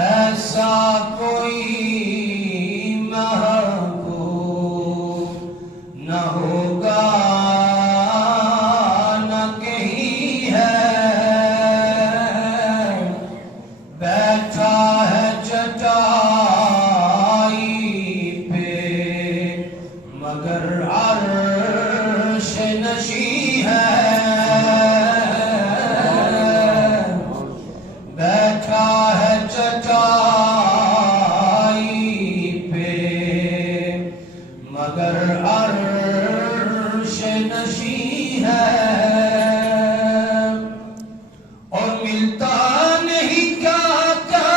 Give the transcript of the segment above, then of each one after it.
ایسا کوئی محبوب نہ ہوگا نہ کہیں ہے، بیٹھا ہے چٹائی پہ مگر عرش نشیں ہے، بیٹھا ہے چٹائی پہ مگر عرش نشیں ہے، اور ملتا نہیں کیا کیا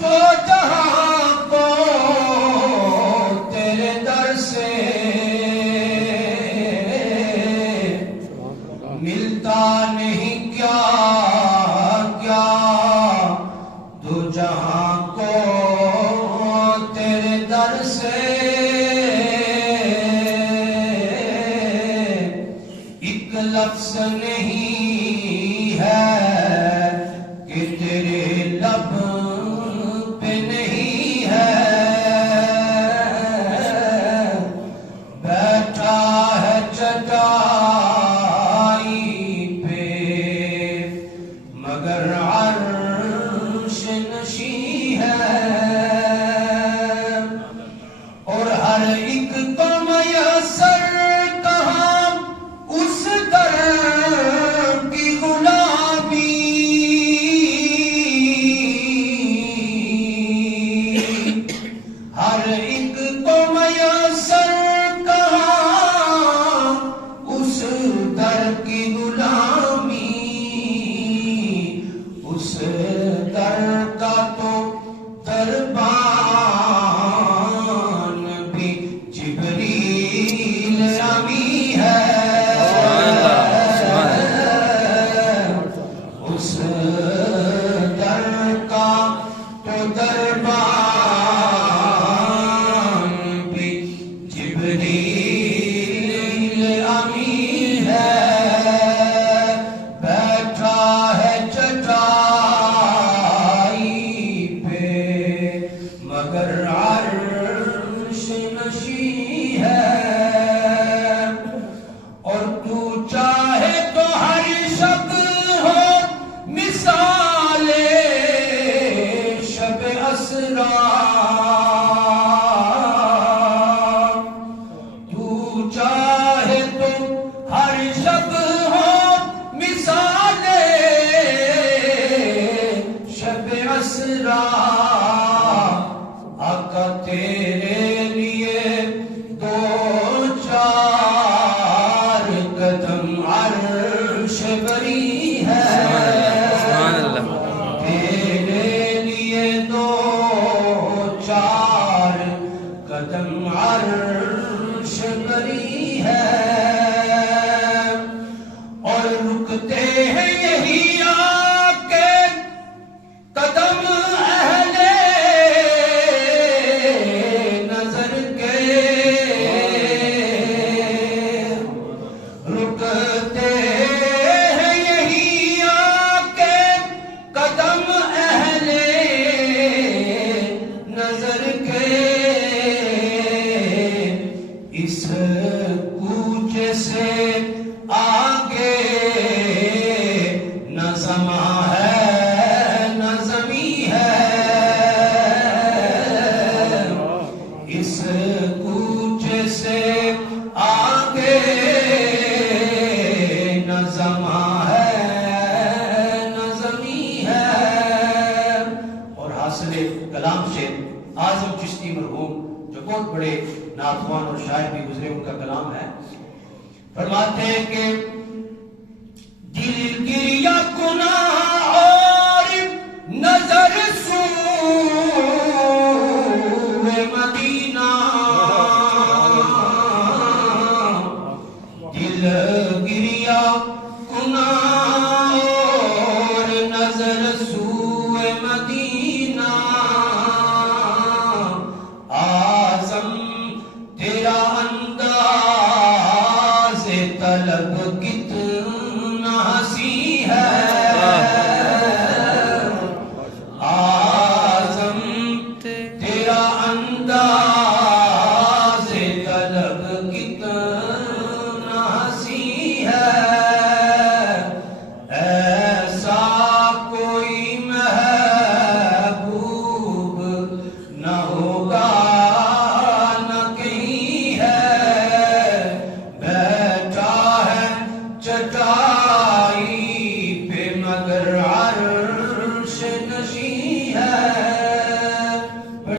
دو جہاں کو تیرے در سے، ملتا نہیں کیا کیا دو جہاں کو تیرے در سے، ایک لفظ نہیں ہے کہ تیرے لب پہ نہیں ہے، بیٹھا ہے چٹائی پہ مگر عرش نشیں ہے، اور ہر ایک کو میسر کہاں اس در کی غلامی، ہر ایک کو میسر کہاں اس در کی غلامی، اس در کا تو دربان بھی جبریل امی ہے، اس در کا تو دربان بھی جبریل امی ہے، بیٹھا ہے چٹائی پہ مگر عرش نشیں ہے، اور تو چاہے تو ہر شب ہو مثال شب اسرا، تو چاہے تو ہر شب ہو مثال شب اسرا، آقا تیرے لیے دو چار قدم عرش بری ہے، تیرے لیے دو چار قدم عرش بری ہے، اور رکتے ہیں یہی آ کے قدم اہل نظر کے، رکتے ہیں یہی آ کے قدم اہل نظر کے، اس کوچے سے آگے نہ زماں ہے نہ زمیں ہے، اس کوچے سے آگے نہ زماں ہے نہ زمیں ہے، اور حاصل کلام سے اعظم چشتی مرحوم جو بہت بڑے نعتخوان اور شاعر بھی گزرے، ان کا کلام ہے، فرماتے ہیں کہ دل گریا گناہ اور نظر سوئے مدینہ، دل گریا گناہ اور نظر سوئے مدینہ، اعظم تیرا انداز طلب کتنا حسین ہے، بندہ